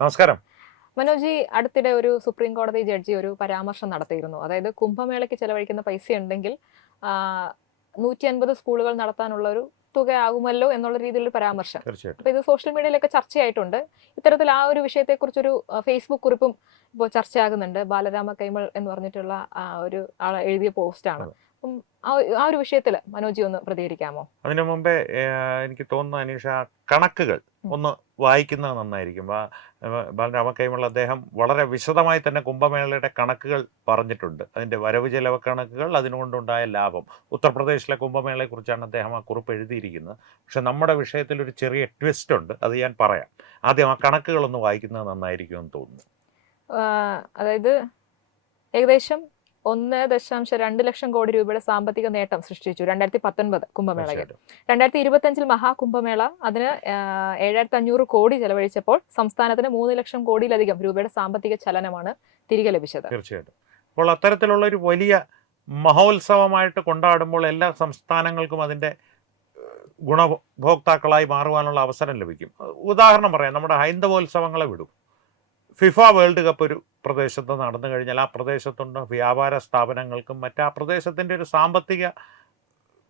നമസ്കാരം. മനോജി, അടുത്തിടെ ഒരു സുപ്രീം കോടതി ജഡ്ജി ഒരു പരാമർശം നടത്തിയിരുന്നു. അതായത് കുംഭമേളയ്ക്ക് ചെലവഴിക്കുന്ന പൈസ ഉണ്ടെങ്കിൽ 150 സ്കൂളുകൾ നടത്താനുള്ള ഒരു തുകയാകുമല്ലോ എന്നുള്ള രീതിയിലൊരു പരാമർശം. തീർച്ചയായിട്ടും. അപ്പൊ ഇത് സോഷ്യൽ മീഡിയയിലൊക്കെ ചർച്ചയായിട്ടുണ്ട്. ഇത്തരത്തിൽ ആ ഒരു വിഷയത്തെക്കുറിച്ചൊരു ഫേസ്ബുക്ക് കുറിപ്പും ഇപ്പോൾ ചർച്ചയാകുന്നുണ്ട്. ബാലരാമ കൈമൾ എന്ന് പറഞ്ഞിട്ടുള്ള ഒരു ആൾ എഴുതിയ പോസ്റ്റാണ്. അപ്പം ആ ഒരു വിഷയത്തിൽ മനോജി ഒന്ന് പ്രതികരിക്കാമോ? അതിനു മുമ്പേ എനിക്ക് തോന്നുന്നു അനീഷ, കണക്കുകൾ ഒന്ന് വായിക്കുന്നത് നന്നായിരിക്കും. ബാലരാമ കൈമൾ അദ്ദേഹം വളരെ വിശദമായി തന്നെ കുംഭമേളയുടെ കണക്കുകൾ പറഞ്ഞിട്ടുണ്ട്. അതിൻ്റെ വരവ് ചെലവ് കണക്കുകൾ, അതിനുകൊണ്ടുണ്ടായ ലാഭം. ഉത്തർപ്രദേശിലെ കുംഭമേളയെക്കുറിച്ചാണ് അദ്ദേഹം ആ കുറിപ്പ് എഴുതിയിരിക്കുന്നത്. പക്ഷെ നമ്മുടെ വിഷയത്തിൽ ഒരു ചെറിയ ട്വിസ്റ്റ് ഉണ്ട്, അത് ഞാൻ പറയാം. ആദ്യം ആ കണക്കുകളൊന്ന് വായിക്കുന്നത് നന്നായിരിക്കും എന്ന് തോന്നുന്നു. അതായത് ഏകദേശം 1.2 ലക്ഷം കോടി രൂപയുടെ സാമ്പത്തിക നേട്ടം സൃഷ്ടിച്ചു 2019 കുംഭമേളയിൽ. 2025 മഹാകുംഭമേള അതിന് 7,500 കോടി ചെലവഴിച്ചപ്പോൾ സംസ്ഥാനത്തിന് 3 ലക്ഷം കോടിയിലധികം രൂപയുടെ സാമ്പത്തിക ചലനമാണ് തിരികെ ലഭിച്ചത്. തീർച്ചയായിട്ടും. അപ്പോൾ അത്തരത്തിലുള്ള ഒരു വലിയ മഹോത്സവമായിട്ട് കൊണ്ടാടുമ്പോൾ എല്ലാ സംസ്ഥാനങ്ങൾക്കും അതിൻ്റെ ഗുണഭോക്താക്കളായി മാറുവാനുള്ള അവസരം ലഭിക്കും. ഉദാഹരണം പറയാം, നമ്മുടെ ഹൈന്ദവോത്സവങ്ങളെ വിടും. ഫിഫ വേൾഡ് കപ്പ് ഒരു പ്രദേശത്ത് നടന്നു കഴിഞ്ഞാൽ ആ പ്രദേശത്തുണ്ട് വ്യാപാര സ്ഥാപനങ്ങൾക്കും ആ പ്രദേശത്തിൻ്റെ ഒരു സാമ്പത്തിക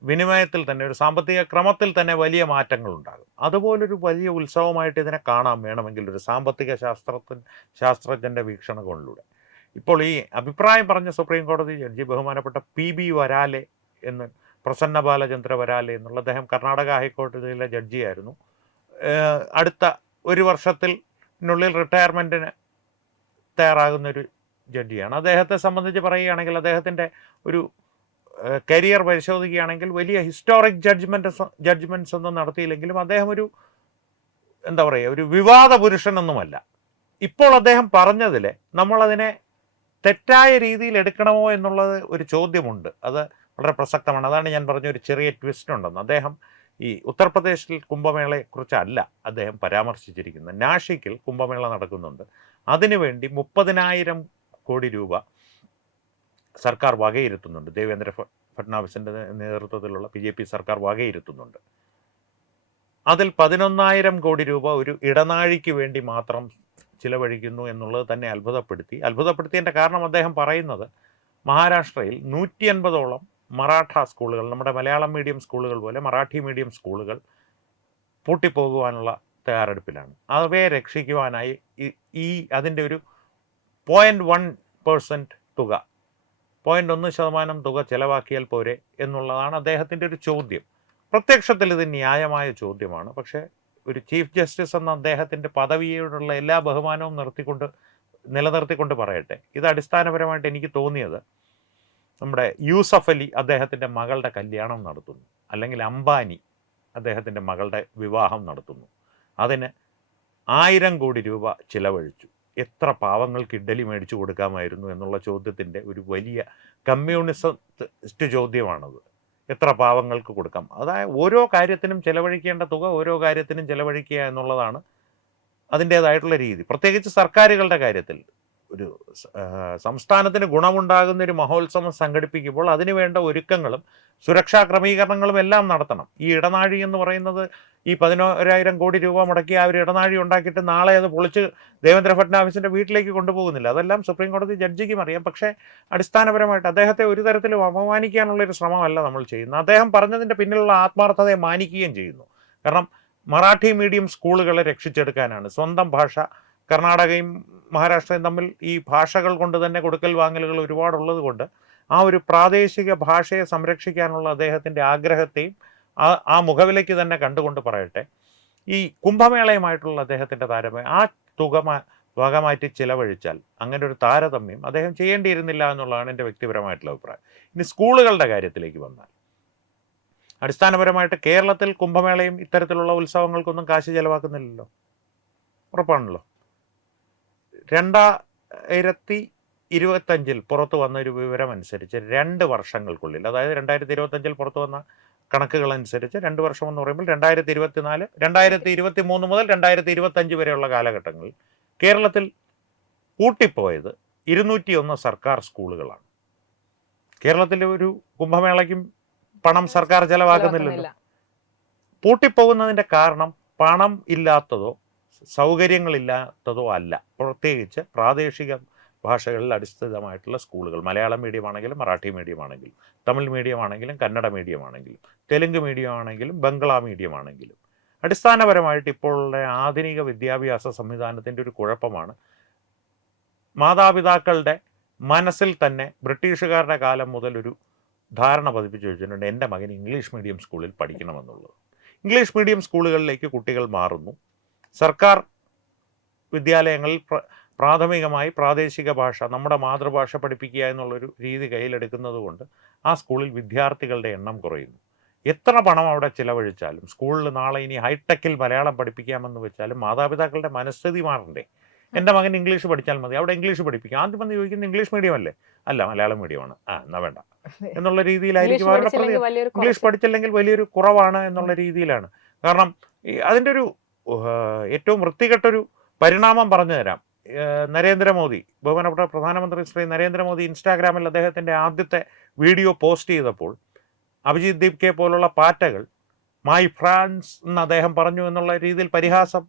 വിനിമയത്തിൽ തന്നെ, ഒരു സാമ്പത്തിക ക്രമത്തിൽ തന്നെ വലിയ മാറ്റങ്ങൾ ഉണ്ടാകും. അതുപോലൊരു വലിയ ഉത്സവമായിട്ട് ഇതിനെ കാണാൻ വേണമെങ്കിൽ ഒരു സാമ്പത്തിക ശാസ്ത്രജ്ഞൻ്റെ വീക്ഷണകോണിലൂടെ. ഇപ്പോൾ ഈ അഭിപ്രായം പറഞ്ഞ സുപ്രീം കോടതി ജഡ്ജി ബഹുമാനപ്പെട്ട PB വരാലെ എന്ന്, പ്രസന്ന ബാലചന്ദ്ര വരാലെ എന്നുള്ള അദ്ദേഹം കർണാടക ഹൈക്കോടതിയിലെ ജഡ്ജിയായിരുന്നു. അടുത്ത ഒരു വർഷത്തിനുള്ളിൽ റിട്ടയർമെൻറ്റിന് തയ്യാറാകുന്നൊരു ജഡ്ജിയാണ്. അദ്ദേഹത്തെ സംബന്ധിച്ച് പറയുകയാണെങ്കിൽ അദ്ദേഹത്തിൻ്റെ ഒരു കരിയർ പരിശോധിക്കുകയാണെങ്കിൽ വലിയ ഹിസ്റ്റോറിക് ജഡ്ജ്മെൻറ്റ്സ് ഒന്നും നടത്തിയില്ലെങ്കിലും അദ്ദേഹം ഒരു എന്താ പറയുക, ഒരു വിവാദ പുരുഷനൊന്നുമല്ല. ഇപ്പോൾ അദ്ദേഹം പറഞ്ഞതിൽ നമ്മളതിനെ തെറ്റായ രീതിയിൽ എടുക്കണമോ എന്നുള്ളത് ഒരു ചോദ്യമുണ്ട്. അത് വളരെ പ്രസക്തമാണ്. അതാണ് ഞാൻ പറഞ്ഞ ഒരു ചെറിയ ട്വിസ്റ്റ് ഉണ്ടെന്ന്. അദ്ദേഹം ഈ ഉത്തർപ്രദേശിൽ കുംഭമേളയെക്കുറിച്ചല്ല അദ്ദേഹം പരാമർശിച്ചിരിക്കുന്നത്. നാഷിക്കിൽ കുംഭമേള നടക്കുന്നുണ്ട്. അതിനുവേണ്ടി 30,000 കോടി രൂപ സർക്കാർ വകയിരുത്തുന്നുണ്ട്. ദേവേന്ദ്ര ഫഡ്നാവിസിൻ്റെ നേതൃത്വത്തിലുള്ള BJP സർക്കാർ വകയിരുത്തുന്നുണ്ട്. അതിൽ 11,000 കോടി രൂപ ഒരു ഇടനാഴിക്ക് വേണ്ടി മാത്രം ചിലവഴിക്കുന്നു എന്നുള്ളത് തന്നെ അത്ഭുതപ്പെടുത്തിയതിൻ്റെ കാരണം അദ്ദേഹം പറയുന്നത് മഹാരാഷ്ട്രയിൽ 150ഓളം മറാഠ സ്കൂളുകൾ, നമ്മുടെ മലയാളം മീഡിയം സ്കൂളുകൾ പോലെ മറാഠി മീഡിയം സ്കൂളുകൾ പൂട്ടിപ്പോകുവാനുള്ള തയ്യാറെടുപ്പിലാണ്. അവയെ രക്ഷിക്കുവാനായി അതിൻ്റെ ഒരു 0.1% തുക, 0.1% തുക ചിലവാക്കിയാൽ പോരെ എന്നുള്ളതാണ് അദ്ദേഹത്തിൻ്റെ ഒരു ചോദ്യം. പ്രത്യക്ഷത്തിൽ ഇത് ന്യായമായ ചോദ്യമാണ്. പക്ഷേ ഒരു ചീഫ് ജസ്റ്റിസ് എന്ന അദ്ദേഹത്തിൻ്റെ പദവിയോടുള്ള എല്ലാ ബഹുമാനവും നിലനിർത്തിക്കൊണ്ട് പറയട്ടെ, ഇത് അടിസ്ഥാനപരമായിട്ട് എനിക്ക് തോന്നിയത്, നമ്മുടെ യൂസഫ് അലി അദ്ദേഹത്തിൻ്റെ മകളുടെ കല്യാണം നടത്തുന്നു, അല്ലെങ്കിൽ അംബാനി അദ്ദേഹത്തിൻ്റെ മകളുടെ വിവാഹം നടത്തുന്നു. അതിന് 1000 കോടി രൂപ ചിലവഴിച്ചു. എത്ര പാവങ്ങൾക്ക് ഇഡ്ഡലി മേടിച്ചു കൊടുക്കാമായിരുന്നു എന്നുള്ള ചോദ്യത്തിൻ്റെ ഒരു വലിയ കമ്മ്യൂണിസ്റ്റ് ചോദ്യമാണത്. എത്ര പാവങ്ങൾക്ക് കൊടുക്കാം? അതായത് ഓരോ കാര്യത്തിനും ചിലവഴിക്കേണ്ട തുക ഓരോ കാര്യത്തിനും ചിലവഴിക്കുക എന്നുള്ളതാണ് അതിൻ്റേതായിട്ടുള്ള രീതി. പ്രത്യേകിച്ച് സർക്കാരുകളുടെ കാര്യത്തിൽ ഒരു സംസ്ഥാനത്തിന് ഗുണമുണ്ടാകുന്ന ഒരു മഹോത്സവം സംഘടിപ്പിക്കുമ്പോൾ അതിനു വേണ്ട ഒരുക്കങ്ങളും സുരക്ഷാ ക്രമീകരണങ്ങളും എല്ലാം നടത്തണം. ഈ ഇടനാഴി എന്ന് പറയുന്നത്, ഈ 11,000 കോടി രൂപ മുടക്കി ആ ഒരു ഇടനാഴി ഉണ്ടാക്കിയിട്ട് നാളെ അത് പൊളിച്ച് ദേവേന്ദ്ര ഫഡ്നാവിസിൻ്റെ വീട്ടിലേക്ക് കൊണ്ടുപോകുന്നില്ല. അതെല്ലാം സുപ്രീം കോടതി ജഡ്ജിക്കും അറിയാം. പക്ഷേ അടിസ്ഥാനപരമായിട്ട് അദ്ദേഹത്തെ ഒരു തരത്തിലും അപമാനിക്കാനുള്ളൊരു ശ്രമമല്ല നമ്മൾ ചെയ്യുന്നത്. അദ്ദേഹം പറഞ്ഞതിൻ്റെ പിന്നിലുള്ള ആത്മാർത്ഥതയെ മാനിക്കുകയും ചെയ്യുന്നു. കാരണം മറാഠി മീഡിയം സ്കൂളുകളെ രക്ഷിച്ചെടുക്കാനാണ്. സ്വന്തം ഭാഷ, കർണാടകയും മഹാരാഷ്ട്രയും തമ്മിൽ ഈ ഭാഷകൾ കൊണ്ട് തന്നെ കൊടുക്കൽ വാങ്ങലുകൾ ഒരുപാടുള്ളത് കൊണ്ട് ആ ഒരു പ്രാദേശിക ഭാഷയെ സംരക്ഷിക്കാനുള്ള അദ്ദേഹത്തിൻ്റെ ആഗ്രഹത്തെയും ആ മുഖവിലേക്ക് തന്നെ കണ്ടുകൊണ്ട് പറയട്ടെ, ഈ കുംഭമേളയുമായിട്ടുള്ള അദ്ദേഹത്തിൻ്റെ താരതമ്യം, ആ തുക വകമാറ്റി ചിലവഴിച്ചാൽ അങ്ങനെ ഒരു താരതമ്യം അദ്ദേഹം ചെയ്യേണ്ടിയിരുന്നില്ല എന്നുള്ളതാണ് എൻ്റെ വ്യക്തിപരമായിട്ടുള്ള അഭിപ്രായം. ഇനി സ്കൂളുകളുടെ കാര്യത്തിലേക്ക് വന്നാൽ, അടിസ്ഥാനപരമായിട്ട് കേരളത്തിൽ കുംഭമേളയും ഇത്തരത്തിലുള്ള ഉത്സവങ്ങൾക്കൊന്നും കാശ് ചിലവാക്കുന്നില്ലല്ലോ, ഉറപ്പാണല്ലോ. 2025 പുറത്തു വന്ന ഒരു വിവരം അനുസരിച്ച് 2 വർഷങ്ങൾക്കുള്ളിൽ, അതായത് 2025 പുറത്തു വന്ന കണക്കുകൾ അനുസരിച്ച് 2 വർഷം എന്ന് പറയുമ്പോൾ 2023 മുതൽ 2025 വരെയുള്ള കാലഘട്ടങ്ങളിൽ കേരളത്തിൽ പൂട്ടിപ്പോയത് 201 സർക്കാർ സ്കൂളുകളാണ്. കേരളത്തിലെ ഒരു കുംഭമേളയ്ക്കും പണം സർക്കാർ ചെലവാക്കുന്നില്ലല്ലോ. പൂട്ടിപ്പോകുന്നതിൻ്റെ കാരണം പണം ഇല്ലാത്തതോ സൗകര്യങ്ങളില്ലാത്തതോ അല്ല. പ്രത്യേകിച്ച് പ്രാദേശിക ഭാഷകളിൽ അടിസ്ഥാനമായിട്ടുള്ള സ്കൂളുകൾ, മലയാളം മീഡിയം ആണെങ്കിലും മറാഠി മീഡിയം ആണെങ്കിലും തമിഴ് മീഡിയം ആണെങ്കിലും കന്നഡ മീഡിയം ആണെങ്കിലും തെലുങ്ക് മീഡിയം ആണെങ്കിലും ബംഗ്ലാ മീഡിയം ആണെങ്കിലും അടിസ്ഥാനപരമായിട്ട് ഇപ്പോഴുള്ള ആധുനിക വിദ്യാഭ്യാസ സംവിധാനത്തിൻ്റെ ഒരു കുഴപ്പമാണ് മാതാപിതാക്കളുടെ മനസ്സിൽ തന്നെ ബ്രിട്ടീഷുകാരുടെ കാലം മുതൽ ഒരു ധാരണ പതിപ്പിച്ച് വെച്ചിട്ടുണ്ട്, എൻ്റെ മകൻ ഇംഗ്ലീഷ് മീഡിയം സ്കൂളിൽ പഠിക്കണമെന്നുള്ളത്. ഇംഗ്ലീഷ് മീഡിയം സ്കൂളുകളിലേക്ക് കുട്ടികൾ മാറുന്നു. സർക്കാർ വിദ്യാലയങ്ങളിൽ പ്രാഥമികമായി പ്രാദേശിക ഭാഷ, നമ്മുടെ മാതൃഭാഷ പഠിപ്പിക്കുക എന്നുള്ളൊരു രീതി കയ്യിലെടുക്കുന്നത് കൊണ്ട് ആ സ്കൂളിൽ വിദ്യാർത്ഥികളുടെ എണ്ണം കുറയുന്നു. എത്ര പണം അവിടെ ചിലവഴിച്ചാലും സ്കൂളിൽ നാളെ ഇനി ഹൈടെക്കിൽ മലയാളം പഠിപ്പിക്കാമെന്ന് വെച്ചാലും മാതാപിതാക്കളുടെ മനസ്ഥിതി മാറണ്ടേ? എൻ്റെ മകൻ ഇംഗ്ലീഷ് പഠിച്ചാൽ മതി, അവിടെ ഇംഗ്ലീഷ് പഠിപ്പിക്കാം. ആദ്യം വന്ന് ചോദിക്കുന്നത് ഇംഗ്ലീഷ് മീഡിയം അല്ലേ? അല്ല, മലയാളം മീഡിയമാണ്. എന്നാ വേണ്ട എന്നുള്ള രീതിയിലായിരിക്കും അവരുടെ പ്രതികരണം. ഇംഗ്ലീഷ് പഠിച്ചില്ലെങ്കിൽ വലിയൊരു കുറവാണ് എന്നുള്ള രീതിയിലാണ്. കാരണം അതിൻ്റെ ഒരു ഏറ്റവും വൃത്തികെട്ടൊരു പരിണാമം പറഞ്ഞു തരാം. നരേന്ദ്രമോദി, ബഹുമാനപ്പെട്ട പ്രധാനമന്ത്രി ശ്രീ നരേന്ദ്രമോദി ഇൻസ്റ്റാഗ്രാമിൽ അദ്ദേഹത്തിൻ്റെ ആദ്യത്തെ വീഡിയോ പോസ്റ്റ് ചെയ്തപ്പോൾ അഭിജിത് ദീപ്കെ പോലുള്ള പാറ്റകൾ മൈ ഫ്രാൻസ് എന്ന് അദ്ദേഹം പറഞ്ഞു എന്നുള്ള രീതിയിൽ പരിഹാസം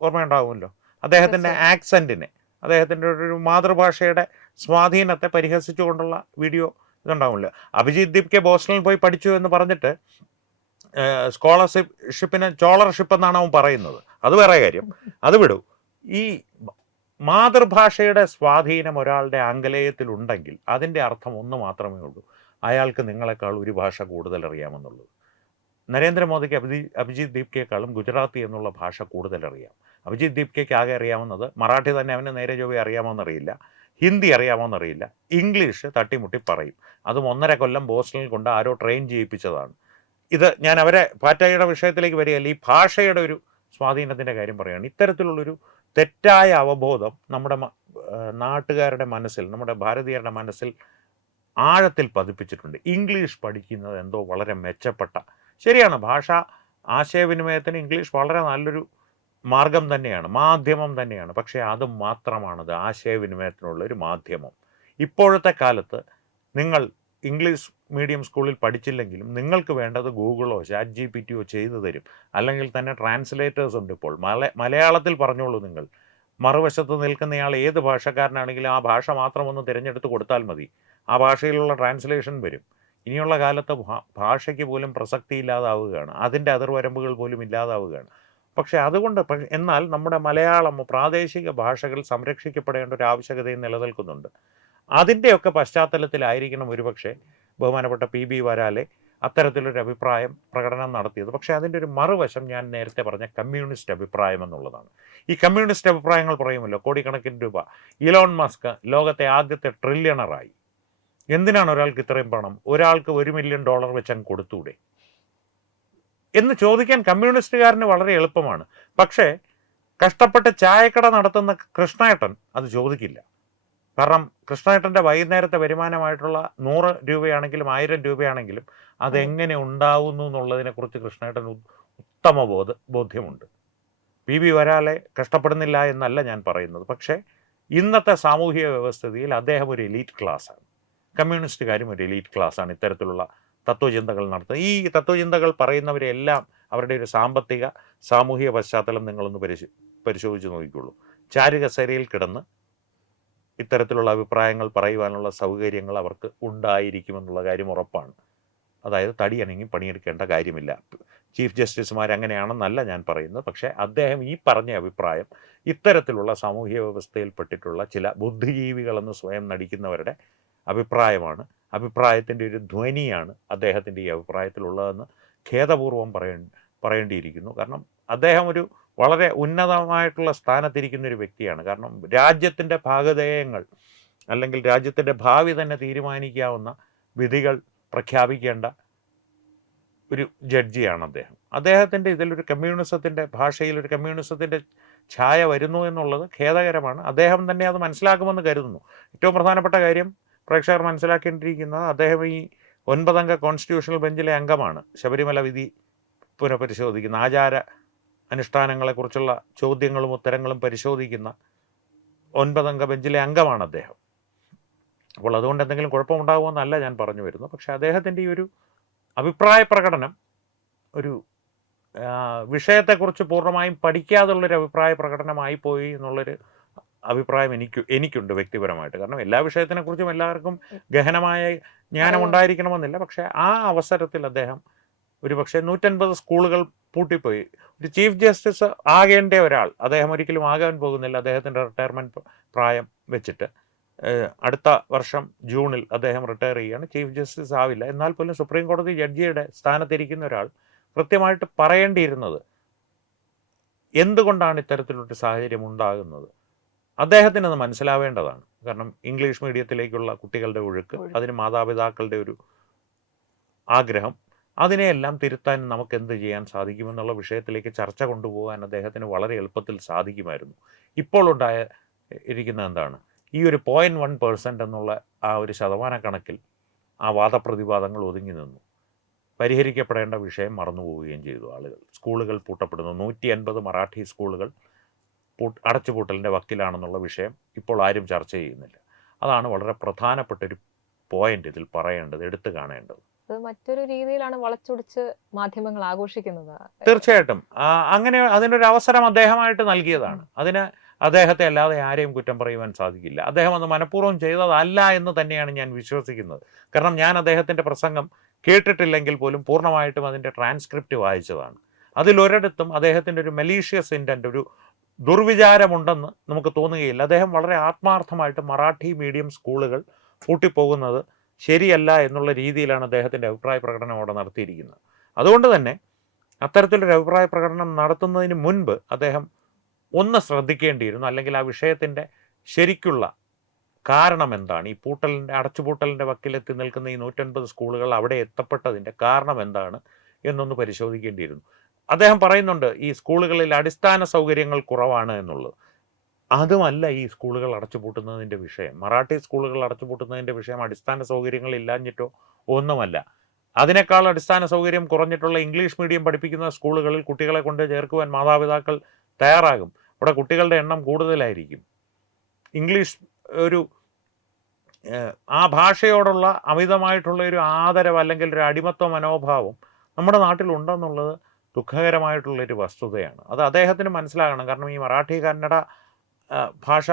ഓർമ്മയുണ്ടാകുമല്ലോ. അദ്ദേഹത്തിൻ്റെ ആക്സെൻറ്റിനെ, അദ്ദേഹത്തിൻ്റെ ഒരു മാതൃഭാഷയുടെ സ്വാധീനത്തെ പരിഹസിച്ചുകൊണ്ടുള്ള വീഡിയോ ഇതുണ്ടാവില്ല. അഭിജിത് ദീപ്കെ ബോസ്റ്റണിൽ പോയി പഠിച്ചു എന്ന് പറഞ്ഞിട്ട് സ്കോളർഷിപ്പിന് ചോളർഷിപ്പ് എന്നാണ് അവൻ പറയുന്നത്. അത് വേറെ കാര്യം, അത് വിടൂ. ഈ മാതൃഭാഷയുടെ സ്വാധീനം ഒരാളുടെ ആംഗലേയത്തിലുണ്ടെങ്കിൽ അതിൻ്റെ അർത്ഥം ഒന്ന് മാത്രമേ ഉള്ളൂ, അയാൾക്ക് നിങ്ങളെക്കാൾ ഒരു ഭാഷ കൂടുതൽ അറിയാമെന്നുള്ളത്. നരേന്ദ്രമോദിക്ക് അഭിജിത് ദീപ്കയെക്കാളും ഗുജറാത്തി എന്നുള്ള ഭാഷ കൂടുതൽ അറിയാം. അഭിജിത് ദീപ്കയ്ക്ക് ആകെ അറിയാവുന്നത് മറാഠി തന്നെ അവന് നേരെ ചൊവ്വേ അറിയാമോന്നറിയില്ല, ഹിന്ദി അറിയാമോന്നറിയില്ല, ഇംഗ്ലീഷ് തട്ടിമുട്ടി പറയും. അതും 1.5 കൊല്ലം ബോസ്റ്റണിൽ കൊണ്ട് ആരോ ട്രെയിൻ ചെയ്യിപ്പിച്ചതാണ്. ഇത് ഞാൻ അവരെ പാറ്റയുടെ വിഷയത്തിലേക്ക് വരികയല്ല, ഈ ഭാഷയുടെ ഒരു സ്വാധീനത്തിൻ്റെ കാര്യം പറയുകയാണ്. ഇത്തരത്തിലുള്ളൊരു തെറ്റായ അവബോധം നമ്മുടെ നാട്ടുകാരുടെ മനസ്സിൽ, നമ്മുടെ ഭാരതീയരുടെ മനസ്സിൽ ആഴത്തിൽ പതിപ്പിച്ചിട്ടുണ്ട്. ഇംഗ്ലീഷ് പഠിക്കുന്നത് എന്തോ വളരെ മെച്ചപ്പെട്ട, ശരിയാണ്, ഭാഷ ആശയവിനിമയത്തിന് ഇംഗ്ലീഷ് വളരെ നല്ലൊരു മാർഗം തന്നെയാണ്, മാധ്യമം തന്നെയാണ്. പക്ഷേ അത് മാത്രമാണത് ആശയവിനിമയത്തിനുള്ള ഒരു മാധ്യമം. ഇപ്പോഴത്തെ കാലത്ത് നിങ്ങൾ ഇംഗ്ലീഷ് മീഡിയം സ്കൂളിൽ പഠിച്ചില്ലെങ്കിലും നിങ്ങൾക്ക് വേണ്ടത് ഗൂഗിളോ ChatGPTയോ ചെയ്തു തരും. അല്ലെങ്കിൽ തന്നെ ട്രാൻസ്ലേറ്റേഴ്സ് ഉണ്ട് ഇപ്പോൾ. മലയാളത്തിൽ പറഞ്ഞോളൂ നിങ്ങൾ. മറുവശത്ത് നിൽക്കുന്നയാൾ ഏത് ഭാഷക്കാരനാണെങ്കിലും ആ ഭാഷ മാത്രം ഒന്ന് തിരഞ്ഞെടുത്ത് കൊടുത്താൽ മതി, ആ ഭാഷയിലുള്ള ട്രാൻസ്ലേഷൻ വരും. ഇനിയുള്ള കാലത്ത് ഭാഷയ്ക്ക് പോലും പ്രസക്തി ഇല്ലാതാവുകയാണ്, അതിൻ്റെ അതിർവരമ്പുകൾ പോലും ഇല്ലാതാവുകയാണ്. പക്ഷേ അതുകൊണ്ട് എന്നാൽ നമ്മുടെ മലയാളം, പ്രാദേശിക ഭാഷകൾ സംരക്ഷിക്കപ്പെടേണ്ട ഒരു ആവശ്യകതയും നിലനിൽക്കുന്നുണ്ട്. അതിൻ്റെയൊക്കെ പശ്ചാത്തലത്തിലായിരിക്കണം ഒരുപക്ഷെ ബഹുമാനപ്പെട്ട PB വരാലെ അത്തരത്തിലൊരു അഭിപ്രായം പ്രകടനം നടത്തിയത്. പക്ഷേ അതിൻ്റെ ഒരു മറുവശം ഞാൻ നേരത്തെ പറഞ്ഞ കമ്മ്യൂണിസ്റ്റ് അഭിപ്രായം എന്നുള്ളതാണ്. ഈ കമ്മ്യൂണിസ്റ്റ് അഭിപ്രായങ്ങൾ പറയുമല്ലോ, കോടിക്കണക്കിന് രൂപ, ഇലോൺ മസ്ക് ലോകത്തെ ആദ്യത്തെ ട്രില്യണറായി. എന്തിനാണ് ഒരാൾക്ക് ഇത്രയും പണം? ഒരാൾക്ക് $1 മില്യൺ വെച്ച് അങ്ങ് കൊടുത്തൂടെ എന്ന് ചോദിക്കാൻ കമ്മ്യൂണിസ്റ്റുകാരന് വളരെ എളുപ്പമാണ്. പക്ഷേ കഷ്ടപ്പെട്ട് ചായക്കട നടത്തുന്ന കൃഷ്ണേട്ടൻ അത് ചോദിക്കില്ല. കാരണം കൃഷ്ണേട്ടൻ്റെ വൈകുന്നേരത്തെ വരുമാനമായിട്ടുള്ള 100 രൂപയാണെങ്കിലും 1000 രൂപയാണെങ്കിലും അതെങ്ങനെ ഉണ്ടാവുന്നു എന്നുള്ളതിനെക്കുറിച്ച് കൃഷ്ണേട്ടന് ഉത്തമ ബോധ്യമുണ്ട്. PB വരാലെ കഷ്ടപ്പെടുന്നില്ല എന്നല്ല ഞാൻ പറയുന്നത്. പക്ഷേ ഇന്നത്തെ സാമൂഹിക വ്യവസ്ഥിതിയിൽ അദ്ദേഹം ഒരു എലീറ്റ് ക്ലാസ്സാണ്, കമ്മ്യൂണിസ്റ്റുകാരും ഒരു എലീറ്റ് ക്ലാസ്സാണ് ഇത്തരത്തിലുള്ള തത്വചിന്തകൾ നടത്തുന്നത്. ഈ തത്വചിന്തകൾ പറയുന്നവരെല്ലാം അവരുടെ ഒരു സാമ്പത്തിക സാമൂഹിക പശ്ചാത്തലം നിങ്ങളൊന്ന് പരിശോധിച്ച് നോക്കിക്കോളൂ. ചാരുകസേരയിൽ കിടന്ന് ഇത്തരത്തിലുള്ള അഭിപ്രായങ്ങൾ പറയുവാനുള്ള സൗകര്യങ്ങൾ അവർക്ക് ഉണ്ടായിരിക്കുമെന്നുള്ള കാര്യം ഉറപ്പാണ്. അതായത് തടി അനങ്ങി പണിയെടുക്കേണ്ട കാര്യമില്ല. ചീഫ് ജസ്റ്റിസുമാർ അങ്ങനെയാണെന്നല്ല ഞാൻ പറയുന്നത്. പക്ഷേ അദ്ദേഹം ഈ പറഞ്ഞ അഭിപ്രായം ഇത്തരത്തിലുള്ള സാമൂഹിക വ്യവസ്ഥയിൽപ്പെട്ടിട്ടുള്ള ചില ബുദ്ധിജീവികളെന്ന് സ്വയം നടിക്കുന്നവരുടെ അഭിപ്രായമാണ്, അഭിപ്രായത്തിൻ്റെ ഒരു ധ്വനിയാണ് അദ്ദേഹത്തിൻ്റെ ഈ അഭിപ്രായത്തിലുള്ളതെന്ന് ഖേദപൂർവ്വം പറയേണ്ടിയിരിക്കുന്നു. കാരണം അദ്ദേഹം ഒരു വളരെ ഉന്നതമായിട്ടുള്ള സ്ഥാനത്തിരിക്കുന്ന ഒരു വ്യക്തിയാണ്. കാരണം രാജ്യത്തിൻ്റെ ഭാഗധേയങ്ങൾ അല്ലെങ്കിൽ രാജ്യത്തിൻ്റെ ഭാവി തന്നെ തീരുമാനിക്കാവുന്ന വിധികൾ പ്രഖ്യാപിക്കേണ്ട ഒരു ജഡ്ജിയാണ് അദ്ദേഹം. അദ്ദേഹത്തിൻ്റെ ഇതിലൊരു കമ്മ്യൂണിസത്തിൻ്റെ ഭാഷയിൽ ഒരു കമ്മ്യൂണിസത്തിൻ്റെ ഛായ വരുന്നു എന്നുള്ളത് ഖേദകരമാണ്. അദ്ദേഹം തന്നെ അത് മനസ്സിലാക്കുമെന്ന് കരുതുന്നു. ഏറ്റവും പ്രധാനപ്പെട്ട കാര്യം പ്രേക്ഷകർ മനസ്സിലാക്കേണ്ടിയിരിക്കുന്നത്, അദ്ദേഹം ഈ 9 അംഗ കോൺസ്റ്റിറ്റ്യൂഷണൽ ബെഞ്ചിലെ അംഗമാണ്. ശബരിമല വിധി പുനഃപരിശോധിക്കുന്ന, ആചാര അനുഷ്ഠാനങ്ങളെക്കുറിച്ചുള്ള ചോദ്യങ്ങളും ഉത്തരങ്ങളും പരിശോധിക്കുന്ന 9 അംഗ ബെഞ്ചിലെ അംഗമാണ് അദ്ദേഹം. അപ്പോൾ അതുകൊണ്ട് എന്തെങ്കിലും കുഴപ്പമുണ്ടാകുമെന്നല്ല ഞാൻ പറഞ്ഞു വരുന്നു. പക്ഷേ അദ്ദേഹത്തിൻ്റെ ഈ ഒരു അഭിപ്രായ പ്രകടനം ഒരു വിഷയത്തെക്കുറിച്ച് പൂർണ്ണമായും പഠിക്കാതുള്ളൊരു അഭിപ്രായ പ്രകടനമായി പോയി എന്നുള്ളൊരു അഭിപ്രായം എനിക്കുണ്ട് വ്യക്തിപരമായിട്ട്. കാരണം എല്ലാ വിഷയത്തിനെക്കുറിച്ചും എല്ലാവർക്കും ഗഹനമായ ജ്ഞാനം ഉണ്ടായിരിക്കണമെന്നില്ല. പക്ഷേ ആ അവസരത്തിൽ അദ്ദേഹം ഒരുപക്ഷെ 150 സ്കൂളുകൾ പൂട്ടിപ്പോയി. ഒരു ചീഫ് ജസ്റ്റിസ് ആകേണ്ട ഒരാൾ, അദ്ദേഹം ഒരിക്കലും ആകാൻ പോകുന്നില്ല. അദ്ദേഹത്തിൻ്റെ റിട്ടയർമെൻറ്റ് പ്രായം വെച്ചിട്ട് അടുത്ത വർഷം ജൂണിൽ അദ്ദേഹം റിട്ടയർ ചെയ്യുകയാണ്. ചീഫ് ജസ്റ്റിസ് ആവില്ല. എന്നാൽ പോലും സുപ്രീം കോടതി ജഡ്ജിയുടെ സ്ഥാനത്തിരിക്കുന്ന ഒരാൾ കൃത്യമായിട്ട് പറയേണ്ടിയിരുന്നത് എന്തുകൊണ്ടാണ് ഇത്തരത്തിലൊരു സാഹചര്യം ഉണ്ടാകുന്നത്. അദ്ദേഹത്തിന് അത് മനസ്സിലാവേണ്ടതാണ്. കാരണം ഇംഗ്ലീഷ് മീഡിയത്തിലേക്കുള്ള കുട്ടികളുടെ ഒഴുക്ക്, അതിന് മാതാപിതാക്കളുടെ ഒരു ആഗ്രഹം, അതിനെയെല്ലാം തിരുത്താൻ നമുക്ക് എന്ത് ചെയ്യാൻ സാധിക്കുമെന്നുള്ള വിഷയത്തിലേക്ക് ചർച്ച കൊണ്ടുപോകാൻ അദ്ദേഹത്തിന് വളരെ എളുപ്പത്തിൽ സാധിക്കുമായിരുന്നു. ഇപ്പോൾ ഇരിക്കുന്ന എന്താണ്, ഈ ഒരു 0.1% എന്നുള്ള ആ ഒരു ശതമാനക്കണക്കിൽ ആ വാദപ്രതിവാദങ്ങൾ ഒതുങ്ങി നിന്നു. പരിഹരിക്കപ്പെടേണ്ട വിഷയം മറന്നുപോവുകയും ചെയ്തു ആളുകൾ. സ്കൂളുകൾ പൂട്ടപ്പെടുന്നു. 150 മറാഠി സ്കൂളുകൾ അടച്ചുപൂട്ടലിൻ്റെ വക്കിലാണെന്നുള്ള വിഷയം ഇപ്പോൾ ആരും ചർച്ച ചെയ്യുന്നില്ല. അതാണ് വളരെ പ്രധാനപ്പെട്ട ഒരു പോയിന്റ് ഇതിൽ പറയേണ്ടത്, എടുത്തു കാണേണ്ടത്. അത് മറ്റൊരു രീതിയിലാണ് വളച്ചൊടിച്ച് മാധ്യമങ്ങൾ ആഘോഷിക്കുന്നത്. തീർച്ചയായിട്ടും അങ്ങനെ അതിനൊരു അവസരം അദ്ദേഹമായിട്ട് നൽകിയതാണ്. അതിന് അദ്ദേഹത്തെ അല്ലാതെ ആരെയും കുറ്റം പറയുവാൻ സാധിക്കില്ല. അദ്ദേഹം അത് മനഃപൂർവ്വം ചെയ്തതല്ല എന്ന് തന്നെയാണ് ഞാൻ വിശ്വസിക്കുന്നത്. കാരണം ഞാൻ അദ്ദേഹത്തിൻ്റെ പ്രസംഗം കേട്ടിട്ടില്ലെങ്കിൽ പോലും പൂർണ്ണമായിട്ടും അതിൻ്റെ ട്രാൻസ്ക്രിപ്റ്റ് വായിച്ചതാണ്. അതിലൊരിടത്തും അദ്ദേഹത്തിൻ്റെ ഒരു മലീഷ്യസ് ഇൻറ്റൻറ്റ്, ഒരു ദുർവിചാരമുണ്ടെന്ന് നമുക്ക് തോന്നുകയില്ല. അദ്ദേഹം വളരെ ആത്മാർത്ഥമായിട്ട് മറാഠി മീഡിയം സ്കൂളുകൾ പൂട്ടിപ്പോകുന്നത് ശരിയല്ല എന്നുള്ള രീതിയിലാണ് അദ്ദേഹത്തിൻ്റെ അഭിപ്രായ പ്രകടനം അവിടെ നടത്തിയിരിക്കുന്നത്. അതുകൊണ്ട് തന്നെ അത്തരത്തിലൊരു അഭിപ്രായ പ്രകടനം നടത്തുന്നതിന് മുൻപ് അദ്ദേഹം ഒന്ന് ശ്രദ്ധിക്കേണ്ടിയിരുന്നു. അല്ലെങ്കിൽ ആ വിഷയത്തിൻ്റെ ശരിക്കുള്ള കാരണം എന്താണ്, ഈ അടച്ചുപൂട്ടലിൻ്റെ വക്കിലെത്തി നിൽക്കുന്ന ഈ 150 സ്കൂളുകൾ അവിടെ എത്തപ്പെട്ടതിൻ്റെ കാരണം എന്താണ് എന്നൊന്ന് പരിശോധിക്കേണ്ടിയിരുന്നു. അദ്ദേഹം പറയുന്നുണ്ട് ഈ സ്കൂളുകളിൽ അടിസ്ഥാന സൗകര്യങ്ങൾ കുറവാണ് എന്നുള്ളത്. അതുമല്ല ഈ സ്കൂളുകൾ അടച്ചുപൂട്ടുന്നതിൻ്റെ വിഷയം. മറാഠി സ്കൂളുകൾ അടച്ചുപൂട്ടുന്നതിൻ്റെ വിഷയം അടിസ്ഥാന സൗകര്യങ്ങൾ ഇല്ലാഞ്ഞിട്ടോ ഒന്നുമല്ല. അതിനേക്കാൾ അടിസ്ഥാന സൗകര്യം കുറഞ്ഞിട്ടുള്ള ഇംഗ്ലീഷ് മീഡിയം പഠിപ്പിക്കുന്ന സ്കൂളുകളിൽ കുട്ടികളെ കൊണ്ട് ചേർക്കുവാൻ മാതാപിതാക്കൾ തയ്യാറാകും. അവിടെ കുട്ടികളുടെ എണ്ണം കൂടുതലായിരിക്കും. ഇംഗ്ലീഷ് ആ ഭാഷയോടുള്ള അമിതമായിട്ടുള്ള ഒരു ആദരവ് അല്ലെങ്കിൽ ഒരു അടിമത്വ മനോഭാവം നമ്മുടെ നാട്ടിലുണ്ടെന്നുള്ളത് ദുഃഖകരമായിട്ടുള്ളൊരു വസ്തുതയാണ്. അത് അദ്ദേഹത്തിന് മനസ്സിലാകണം. കാരണം ഈ മറാഠി കന്നഡ ഭാഷ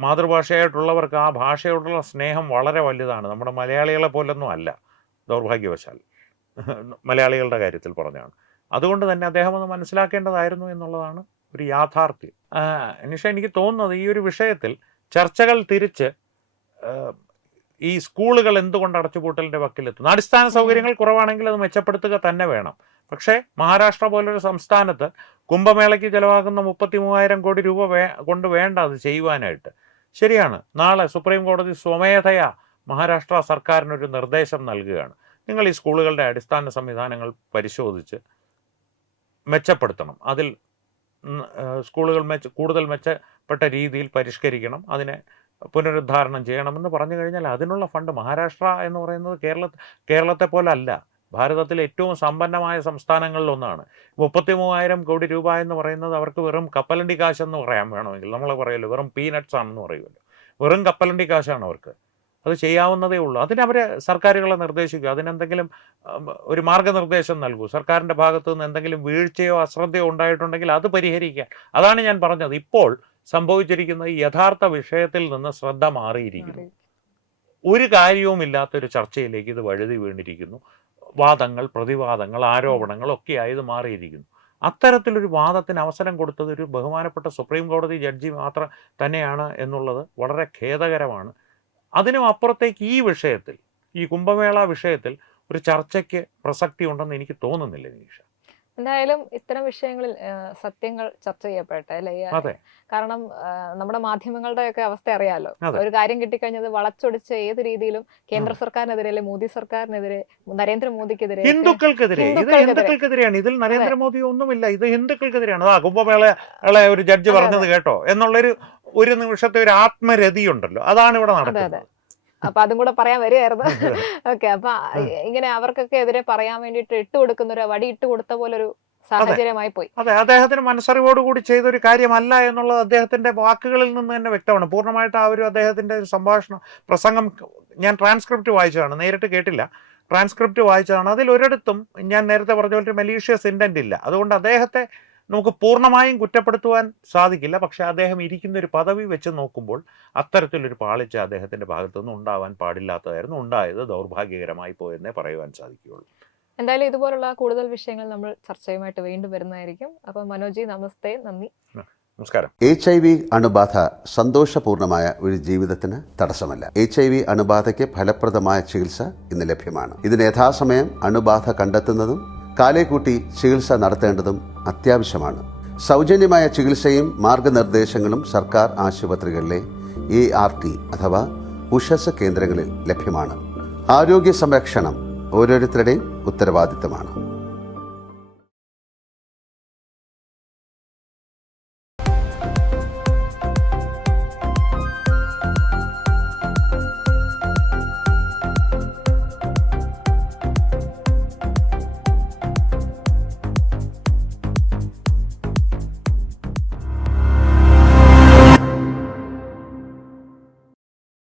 മാതൃഭാഷയായിട്ടുള്ളവർക്ക് ആ ഭാഷയോടുള്ള സ്നേഹം വളരെ വലുതാണ്. നമ്മുടെ മലയാളികളെ പോലൊന്നും അല്ല, ദൗർഭാഗ്യവശാൽ മലയാളികളുടെ കാര്യത്തിൽ പറഞ്ഞാണ്. അതുകൊണ്ട് തന്നെ അദ്ദേഹം അത് മനസ്സിലാക്കേണ്ടതായിരുന്നു എന്നുള്ളതാണ് ഒരു യാഥാർത്ഥ്യം. നിഷ, എനിക്ക് തോന്നുന്നത് ഈ ഒരു വിഷയത്തിൽ ചർച്ചകൾ തിരിച്ച് ഈ സ്കൂളുകൾ എന്തുകൊണ്ട് അടച്ചുപൂട്ടലിൻ്റെ വക്കിലെത്തുന്നു, അടിസ്ഥാന സൗകര്യങ്ങൾ കുറവാണെങ്കിൽ അത് മെച്ചപ്പെടുത്തുക തന്നെ വേണം. പക്ഷേ മഹാരാഷ്ട്ര പോലൊരു സംസ്ഥാനത്ത് കുംഭമേളയ്ക്ക് ചിലവാക്കുന്ന 33,000 കോടി രൂപ കൊണ്ട് വേണ്ട അത് ചെയ്യുവാനായിട്ട്. ശരിയാണ്, നാളെ സുപ്രീം കോടതി സ്വമേധയാ മഹാരാഷ്ട്ര സർക്കാരിനൊരു നിർദ്ദേശം നൽകുകയാണ്. നിങ്ങൾ ഈ സ്കൂളുകളുടെ അടിസ്ഥാന സംവിധാനങ്ങൾ പരിശോധിച്ച് മെച്ചപ്പെടുത്തണം, അതിൽ സ്കൂളുകൾ കൂടുതൽ മെച്ചപ്പെട്ട രീതിയിൽ പരിഷ്കരിക്കണം, അതിനെ പുനരുദ്ധാരണം ചെയ്യണമെന്ന് പറഞ്ഞു കഴിഞ്ഞാൽ അതിനുള്ള ഫണ്ട് മഹാരാഷ്ട്ര എന്ന് പറയുന്നത് കേരളത്തെ പോലെ അല്ല, ഭാരതത്തിലെ ഏറ്റവും സമ്പന്നമായ സംസ്ഥാനങ്ങളിലൊന്നാണ്. 33,000 കോടി രൂപ എന്ന് പറയുന്നത് അവർക്ക് വെറും കപ്പലണ്ടി കാശെന്ന് പറയാൻ വേണമെങ്കിൽ നമ്മൾ പറയുമല്ലോ, വെറും പീനട്സ് ആണെന്ന് പറയുമല്ലോ, വെറും കപ്പലണ്ടി കാശാണ് അവർക്ക്. അത് ചെയ്യാവുന്നതേ ഉള്ളൂ. അതിനവരെ സർക്കാരുകളെ നിർദ്ദേശിക്കുക, അതിനെന്തെങ്കിലും ഒരു മാർഗനിർദ്ദേശം നൽകൂ. സർക്കാരിൻ്റെ ഭാഗത്തു നിന്ന് എന്തെങ്കിലും വീഴ്ചയോ അശ്രദ്ധയോ ഉണ്ടായിട്ടുണ്ടെങ്കിൽ അത് പരിഹരിക്കാൻ. അതാണ് ഞാൻ പറഞ്ഞത്. ഇപ്പോൾ സംഭവിച്ചിരിക്കുന്ന ഈ യഥാർത്ഥ വിഷയത്തിൽ നിന്ന് ശ്രദ്ധ മാറിയിരിക്കുന്നു. ഒരു കാര്യവുമില്ലാത്തൊരു ചർച്ചയിലേക്ക് ഇത് വഴുതി വീണിരിക്കുന്നു. വാദങ്ങൾ, പ്രതിവാദങ്ങൾ, ആരോപണങ്ങൾ ഒക്കെയായി ഇത് മാറിയിരിക്കുന്നു. അത്തരത്തിലൊരു വാദത്തിന് അവസരം കൊടുത്തത് ഒരു ബഹുമാനപ്പെട്ട സുപ്രീം കോടതി ജഡ്ജി മാത്രം തന്നെയാണ് എന്നുള്ളത് വളരെ ഖേദകരമാണ്. അതിനും അപ്പുറത്തേക്ക് ഈ വിഷയത്തിൽ, ഈ കുംഭമേള വിഷയത്തിൽ ഒരു ചർച്ചയ്ക്ക് പ്രസക്തി ഉണ്ടെന്ന് എനിക്ക് തോന്നുന്നില്ല നിഷ. എന്തായാലും ഇത്തരം വിഷയങ്ങളിൽ സത്യങ്ങൾ ചർച്ച ചെയ്യപ്പെട്ടെ അല്ലേ? കാരണം നമ്മുടെ മാധ്യമങ്ങളുടെ ഒക്കെ അവസ്ഥ അറിയാലോ. ഒരു കാര്യം കിട്ടിക്കഴിഞ്ഞത് വളച്ചൊടിച്ച് ഏത് രീതിയിലും കേന്ദ്ര സർക്കാരിനെതിരെ, അല്ലെ മോദി സർക്കാരിനെതിരെ, നരേന്ദ്രമോദിക്കെതിരെ, ഹിന്ദുക്കൾക്കെതിരെയാണ്. ഇതിൽ നരേന്ദ്രമോദി ഒന്നുമില്ല, ഇത് ഹിന്ദുക്കൾക്കെതിരെയാണ്. കുംഭമേള ഒരു ജഡ്ജി പറഞ്ഞത് കേട്ടോ ഒരു നിമിഷത്തെ ഒരു ആത്മരതി ഉണ്ടല്ലോ, അതാണ് ഇവിടെ നടക്കുന്നത്. അപ്പൊ അതും കൂടെ പറയാൻ വരികയായിരുന്നു. ഓക്കെ, അപ്പൊ ഇങ്ങനെ അവർക്കൊക്കെ എതിരെ പറയാൻ വേണ്ടിട്ട് ഇട്ടുകൊടുക്കുന്ന ഒരു വടി ഇട്ട് കൊടുത്ത പോലെ ഒരു സാഹചര്യമായി പോയി. അതെ, അദ്ദേഹത്തിന് മനസ്സറിവോടുകൂടി ചെയ്തൊരു കാര്യമല്ല എന്നുള്ളത് അദ്ദേഹത്തിന്റെ വാക്കുകളിൽ നിന്ന് തന്നെ വ്യക്തമാണ്. പൂർണ്ണമായിട്ട് അദ്ദേഹത്തിന്റെ ഒരു പ്രസംഗം ഞാൻ ട്രാൻസ്ക്രിപ്റ്റ് വായിച്ചതാണ്, നേരിട്ട് കേട്ടില്ല. ട്രാൻസ്ക്രിപ്റ്റ് വായിച്ചതാണ്. അതിൽ ഒരിടത്തും ഞാൻ നേരത്തെ പറഞ്ഞ പോലെ ഒരു മലീഷ്യസ് ഇൻറ്റൻറ്റ് ഇല്ല. അതുകൊണ്ട് അദ്ദേഹത്തെ നമുക്ക് പൂർണ്ണമായും കുറ്റപ്പെടുത്തുവാൻ സാധിക്കില്ല. പക്ഷേ അദ്ദേഹം ഇരിക്കുന്ന ഒരു പദവി വെച്ച് നോക്കുമ്പോൾ അത്തരത്തിലൊരു പാളിച്ച അദ്ദേഹത്തിൻ്റെ ഭാഗത്തുനിന്ന് ഉണ്ടാവാൻ പാടില്ലാത്തതായിരുന്നു. ഉണ്ടായത് ദൗർഭാഗ്യകരമായി പോയെന്നേ പറയുവാൻ സാധിക്കുകയുള്ളൂ. എന്തായാലും ഇതുപോലുള്ള കൂടുതൽ വിഷയങ്ങൾ നമ്മൾ ചർച്ചയുമായിട്ട് വീണ്ടും വരുന്നതായിരിക്കും. അപ്പോൾ മനോജി, നമസ്തേ, നന്ദി. നമസ്കാരം. HIV അണുബാധ സന്തോഷപൂർണമായ ഒരു ജീവിതത്തിന് തടസ്സമല്ല. HIV അണുബാധയ്ക്ക് ഫലപ്രദമായ ചികിത്സ ഇന്ന് ലഭ്യമാണ്. ഇതിന് യഥാസമയം അണുബാധ കണ്ടെത്തുന്നതും കാലേക്കൂട്ടി ചികിത്സ നടത്തേണ്ടതും അത്യാവശ്യമാണ്. സൗജന്യമായ ചികിത്സയും മാർഗനിർദ്ദേശങ്ങളും സർക്കാർ ആശുപത്രികളിലെ ART അഥവാ ഉഷസ് കേന്ദ്രങ്ങളിൽ ലഭ്യമാണ്. ആരോഗ്യ സംരക്ഷണം ഓരോരുത്തരുടെയും ഉത്തരവാദിത്തമാണ്.